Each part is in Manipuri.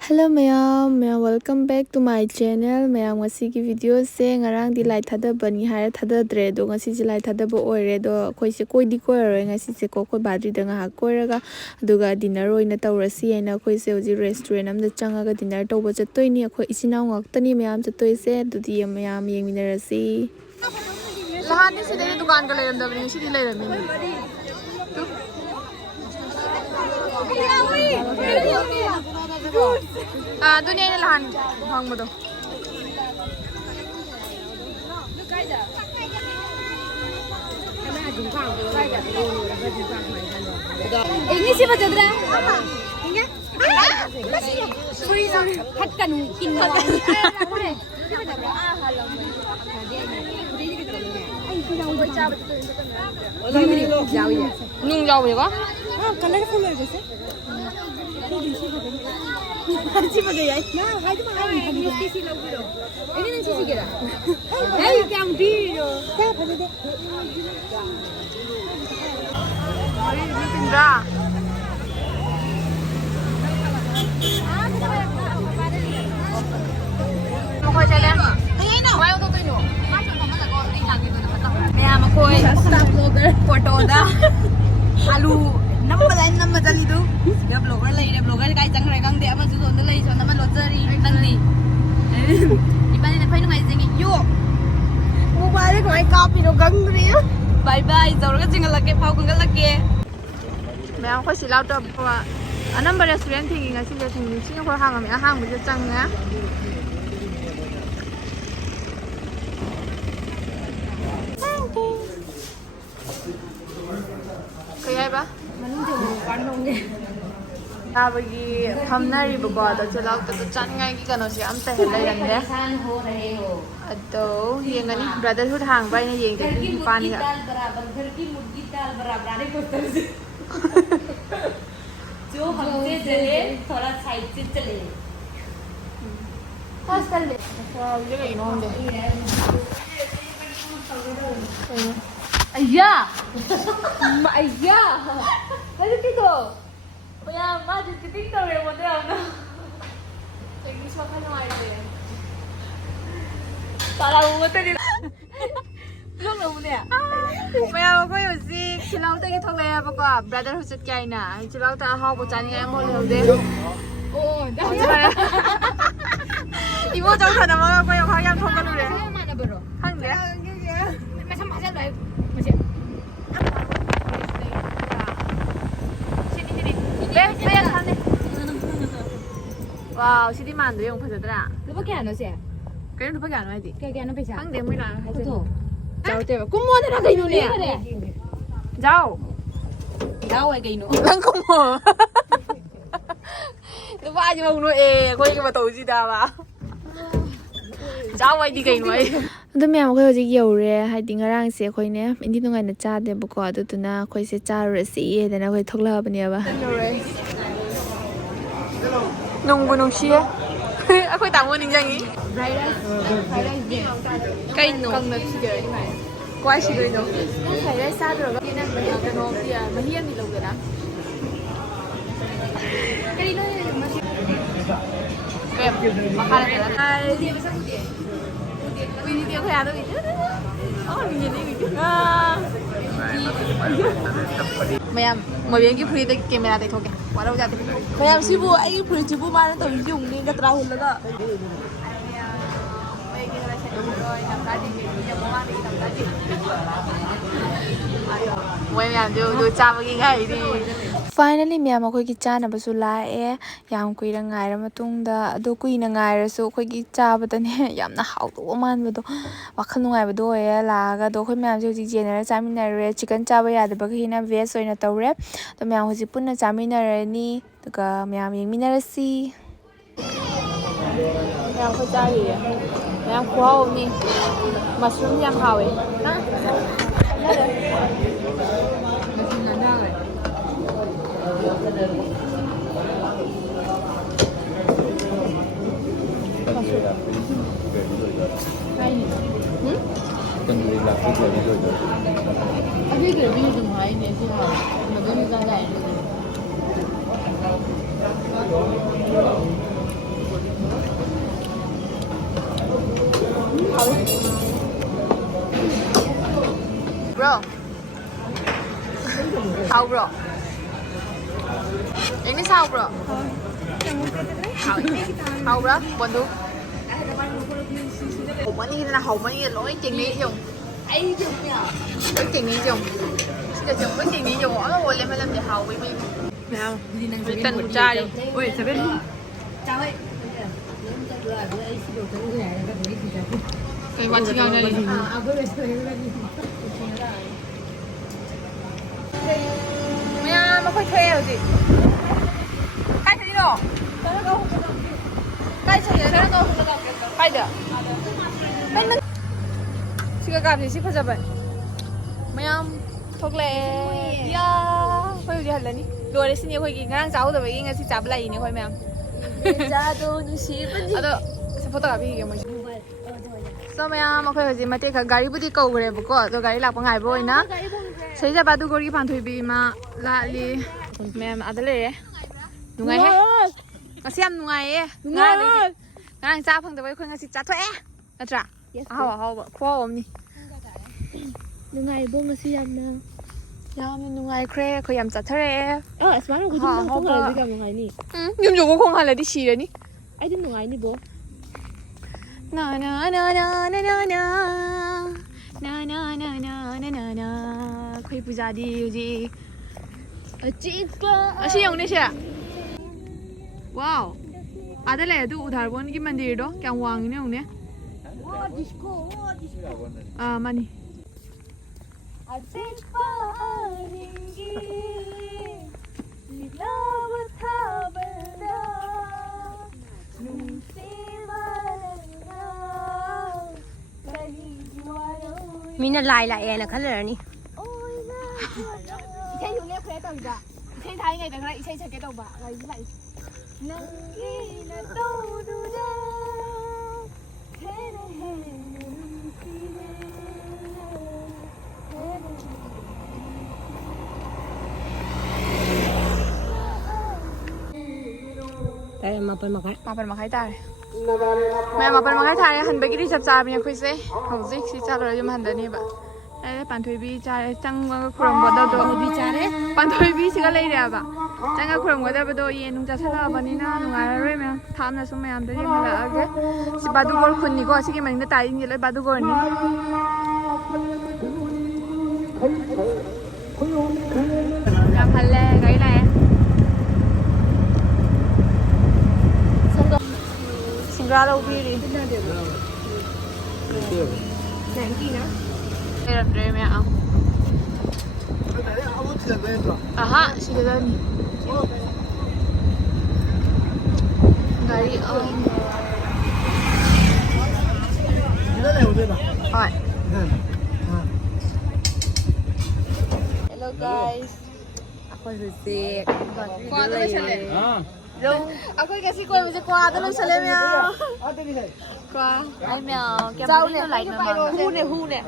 Hello mayam, welcome back to my channel. Mayam ngasi ki video se ngarang di light thada bani hara thada dre do ngasi ji light thada bo oire do khoi se koi di ko ro ngasi se ko badri da nga ko raga aduga dinner oina tawrasi aina khoi se uji restaurant am da changa ga dinner to bo chatoi ni khoi isinau ngak tani mayam chatoi se dudi mayam yengminarasi lahan ni se de dukan ga leram da ni si di leram ni दुनिया ने लहान भांग मदो ini siapa jadra ini sorry hatkan kin nung jauh ya kok colorful है जैसे अच्छी बगे यार ना हाइट में हाइट ये किसी लोग भी ini nih sisi kira hey yang di क्या बजे दे अरे बिंद्रा मखोय चले वायो तो कइनो मैं मखोय स्टाफ ब्लॉगर फोटो दा आलू नम्बर चली दो द ब्लॉगर ले रे ब्लॉगर काय चंग रे गंग दे अमा जुदो न ले जो न लोजरी नंगली इबानी ने फाइन माइ जिंग यो मोबाइल को आई कॉपी रो गंग रे बाय बाय जौरगा जिंगल लगे फाउ गंगल लगे मैं खो सिलाव तो अनंबर रेस्टोरेंट थिंगी ngasi le thing ching ko hang me hang bu chang nga kaya ba tabagi thamnari bako da chalao to changai ki kano se amta helai rande ado yengani brotherhood hang bai ne yeng de pani ga बराबर घर की मुर्गी दाल बराबर आने को तरह से जो हमसे चले थोड़ा साइड से चले पास कर ले वाह ये कहीं नॉन दे अय्या अय्या अरे कितो भैया मां जी कितनी तो रे बोलते हो ना इंग्लिश में खाना आए थे सारा वो तो नहीं लोग लोग ने मैं आपको यूज़ी चिलाऊ तक के थोड़े आप को brotherhood से क्या है ना चिलाऊ तो हाँ वो जाने का मोल होते ओ 이거 좀 하나 먹어봐요. 과연 통과를 해. mana bro 한 개? macam macam lah macam 왜 하네? 와우, 시디만도 용 파서더라. lu pakai anu sih 그래도 밖에 안 와야지. kayak anu pesa 한 대물이나 하지. betul 자우 때문에 꿈모는 하고 있노냐? 자우. tahu kayak ini 난 꿈모. 누가 아직 막 우노 에 거기가 막 더우지다 봐. 자우 아이디 가 있노. ꯑꯗꯨ ꯃꯌꯥꯝ ꯑꯩꯈꯣꯏ ꯍꯧꯖꯤꯛ ꯌꯧꯔꯦ ꯍꯥꯏꯗꯤ ꯉꯔꯥꯡꯁꯦ ꯑꯩꯈꯣꯏꯅꯦ ꯏꯟꯗꯤ ꯅꯨꯡꯉꯥꯏꯅ ꯆꯥꯗꯦꯕꯀꯣ ꯑꯗꯨꯗꯨꯅ ꯑꯩꯈꯣꯏꯁꯦ ꯆꯥꯔꯨꯔꯁꯤ ꯍꯥꯏꯗꯅ ꯑꯩꯈꯣꯏ ꯊꯣꯛꯂꯛꯑꯕꯅꯦꯕ ꯅꯨꯡꯕꯨ ꯅꯨꯡꯁꯤꯌꯦ ꯑꯩꯈꯣꯏ ꯇꯥꯃꯣ ꯅꯤꯡꯖꯪꯉꯤ ꯀꯩꯅꯣ ꯀꯪꯅ ꯊꯤꯒꯔꯅꯤ ꯃꯥꯏ ꯀ꯭ꯋꯥꯏ ꯁꯤꯗꯣꯏꯅꯣ ꯐ꯭ꯔꯥꯏ ꯔꯥꯏꯁ ꯆꯥꯗ꯭ꯔꯒ ꯀꯩꯅꯣ ꯃꯍꯤ ꯑꯃꯗꯤ ꯂꯧꯒꯦꯔꯥ kayaknya makanya ini dia kayak ada gitu oh ini gitu mayam mau bilang gitu free deh kamera deh toke walau jadi mayam sibuk ayo free sibuk mana tuh ujung nih nggak terlalu lega mayam do cabagi kayak ini Finally ꯃꯌꯥꯝ ꯑꯩꯈꯣꯏꯒꯤ ꯆꯥꯅꯕꯁꯨ ꯂꯥꯛꯑꯦ ꯌꯥꯝ ꯀꯨꯏꯅ ꯉꯥꯏꯔ ꯃꯇꯨꯡꯗ ꯑꯗꯣ ꯀꯨꯏꯅ ꯉꯥꯏꯔꯁꯨ ꯑꯩꯈꯣꯏꯒꯤ ꯆꯥꯕꯗꯅꯦ ꯌꯥꯝꯅ ꯍꯥꯎꯗꯧꯕ ꯃꯥꯟꯕꯗꯣ ꯋꯥꯈꯜ ꯅꯨꯡꯉꯥꯏꯕꯗꯣ ꯑꯣꯏꯌꯦ ꯂꯥꯛꯑꯒ ꯑꯗꯣ ꯑꯩꯈꯣꯏ ꯃꯌꯥꯝꯁꯦ ꯍꯧꯖꯤꯛ ꯌꯦꯟꯅꯔ ꯆꯥꯃꯤꯟꯅꯔꯦ ꯆꯤꯀꯟ ꯆꯥꯕ ꯌꯥꯗꯕꯈꯩꯅ ꯚꯦꯖ ꯑꯣꯏꯅ ꯇꯧꯔꯦ ꯑꯗꯣ ꯃꯌꯥꯝ ꯍꯧꯖꯤꯛ ꯄꯨꯟꯅ ꯆꯥꯃꯤꯟꯅꯔꯅꯤ ꯑꯗꯨꯒ ꯃꯌꯥꯝ ꯌꯦꯡꯃꯤꯟꯅꯔꯁꯤ ꯃꯌꯥꯝ ꯑꯩꯈꯣꯏ ꯆꯥꯔꯤꯌꯦ ꯃꯌꯥꯝ ꯈꯨꯍꯥꯎ ꯑꯃꯅꯤ ꯃꯁꯔꯨꯝ ꯌꯥꯝ ꯍꯥꯎꯋꯦ bro. Ini sao bro? Hậu bro, buồn thu. Hậu mani là hậu mani lỗi chỉnh đi dùng. Lỗi chỉnh đi dùng. Giờ dùng lỗi chỉnh đi dùng ở ngồi lên làm gì hậu với mình. Nào, tận một chai đi. Ui, sao biết? Chào ơi. Cái quan trọng này đi. Mày mà phải thuê rồi gì? Cái gì đó? Cái gì đó? Cái gì? Cái nó. Chị gặp gì chị phải vậy? Mày thuộc lệ. Ya, phải gì hả lani? Đồ đấy xin nhiều hồi ngang cháu rồi vậy nghe chị chạp lại nhiều hồi mày. Ado, sa photo abi ge mo. So maya ma khoi ji ma te kha gari budi kau gre bu ko so gari la pa ngai bo ina. Sei ja ba du gori phan thui bi ma la li. Ma'am adale re. Nungai he. Ngasiam nungai e. Nungai. Ngang cha phang da bai khoi ngasi cha thoe. Natra. Haw haw kho om ni. Nungai bo ngasiam na. Yam nungai kre khoi yam cha thare. Asmana ko dum ko ngai bi nungai ni. Yum jo ko khong hala di shi re ni. Ai din nungai ni bo. Na na na na na na na na na na na na na na khoi puja di ji अच्छी yung ni siya wow adale du udhar bon ki mandir do kya wang ni yung ne mani Mina lai lại là khá là ni. Cái dùng leo khé tàu dạ. Cái thái ngày đằng lại xây cái tàu bạ ngày như vậy. Đây mà phần mặc hai ta. Mẹ mà phần mặc hai ta này hẳn bây cái đi chập chạp nha khơi xe. Hậu dịch xí cha rồi nhưng mà hẳn đấy nè bạn. Đây bàn thủy bi cha trăng khuram vào đâu đó bi cha đấy. Bàn thủy bi chỉ có lấy ra bạn. Trăng khuram vào đâu đó yên nung cha sẽ là bạn nina nung ai rồi mẹ. Tham là số mẹ am đấy nhưng mà là cái. Si badu gol khun ni ko si cái mình đã tài như lấy badu gol ni. Làm hẳn lẹ cái này. Singgara ubiri. Era pre me am. Aha, sudah dah ni. Gari Alright. Hello guys. Aku Hussein. Qua tới chale. Aku kasi ko mình sẽ qua tới chale mẹ. Qua. Ai mèo kem Rau nó lại mà. hu nè.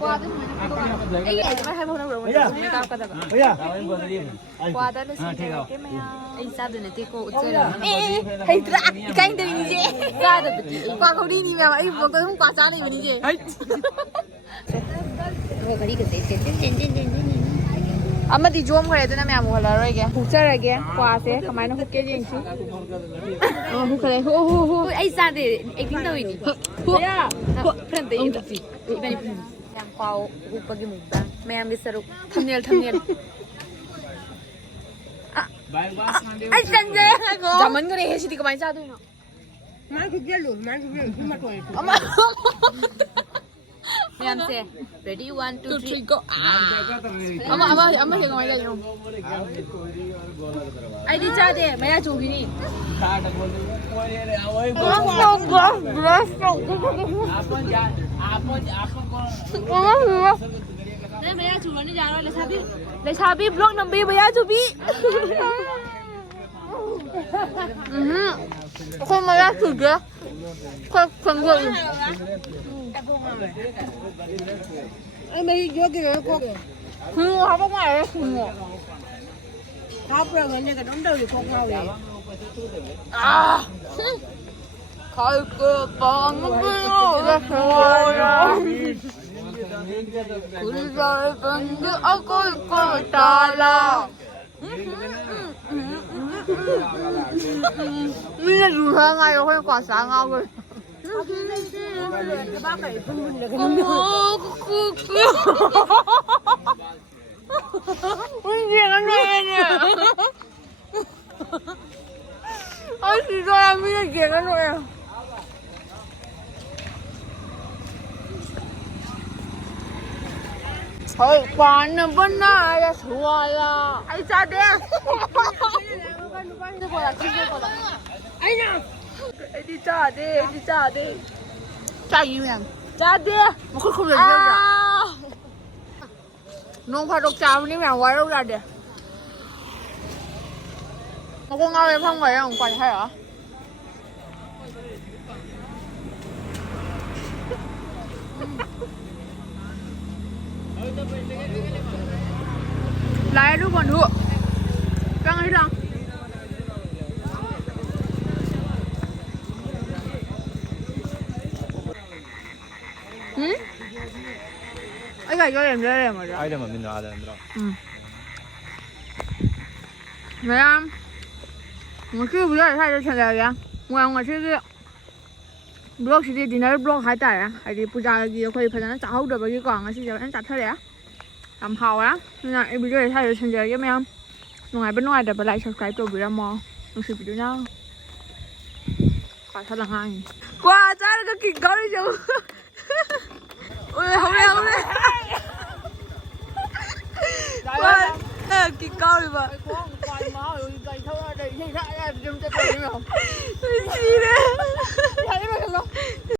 Qua tới mình. Ấy cái mà hai phong đâu rồi. Mình cao cả rồi. Qua tới cái mẹ. Ai sao được này cô chơi là. Ê, hay ra cái anh đi đi chứ. Ra được qua không đi mẹ ấy vừa tôi không qua cha đi mà đi chứ. Rồi cái đi cái tên. Amadi jom kare tu na mẹ mua là rồi kìa. Hút ra kìa. Qua thế, cái máy nó hút cái gì chứ? Hút kare. Hu. Ai sao để anh tính đâu ini. Ya. Frente ini. Ibani yang kau upagi muda. May ambil seruk. Thumbnail. Ai sanje ako. Zaman ko ni hesi di kamay sa tu no. Mang kujelo, cuma tu itu. Ama. Ma'am say, ready 1 2 3 go. Ama siya kamay sa yun. Ai đi cha de, maya chugi ni. Đây maya chu ni ja rồi Lấy sabi blog ng baby ya to be. Kung maya suga. Kung gawin. Ai mấy vô kìa cô. Habang nga Khóc rồi người cái đống đầu thì không ngầu vậy. Khởi cơ bằng nó ra rồi. 군사분들 어고 따라 Mình là dù thơ ngay rồi, quả sáng ngao rồi. cái bác này phân vân là cái Mình chuyện ăn này nè. Ôi thì cho em mình là chuyện ăn này. Thôi quán nó vẫn là xua là. Anh cha đen. ai nào Em đi trả đi, em đi trả đi. Trả gì em? Trả đi. Mà không được gì cả. Nông phải đọc trả mình mẹ quay đâu ra đi. Mà con ngao em không phải không quay hay hả? Lại đứa còn nữa. Căng ấy rằng. Anh gạch cho em ra em rồi. Ayrı mı min rahat edin. Mẹ em. Một khi vừa rồi thay cho chuyện này kìa. Ngoài ngoài kia. Blog thì đi nói blog hai tài á. Hay đi bây giờ gì phải nó trả hậu được bao nhiêu còn thì giờ anh trả thôi đấy á. Làm hậu á. Nên là em video này thay cho chuyện này với em. Ngoài bên ngoài để lại subscribe cho video mò. Mình sẽ video nhau. Quả thật là hay. Quả cha nó kịch có đi chứ. Ôi không đây không đây. Quả kịch có đi mà. Quay máu rồi dậy thôi đây thì lại em cho tôi không.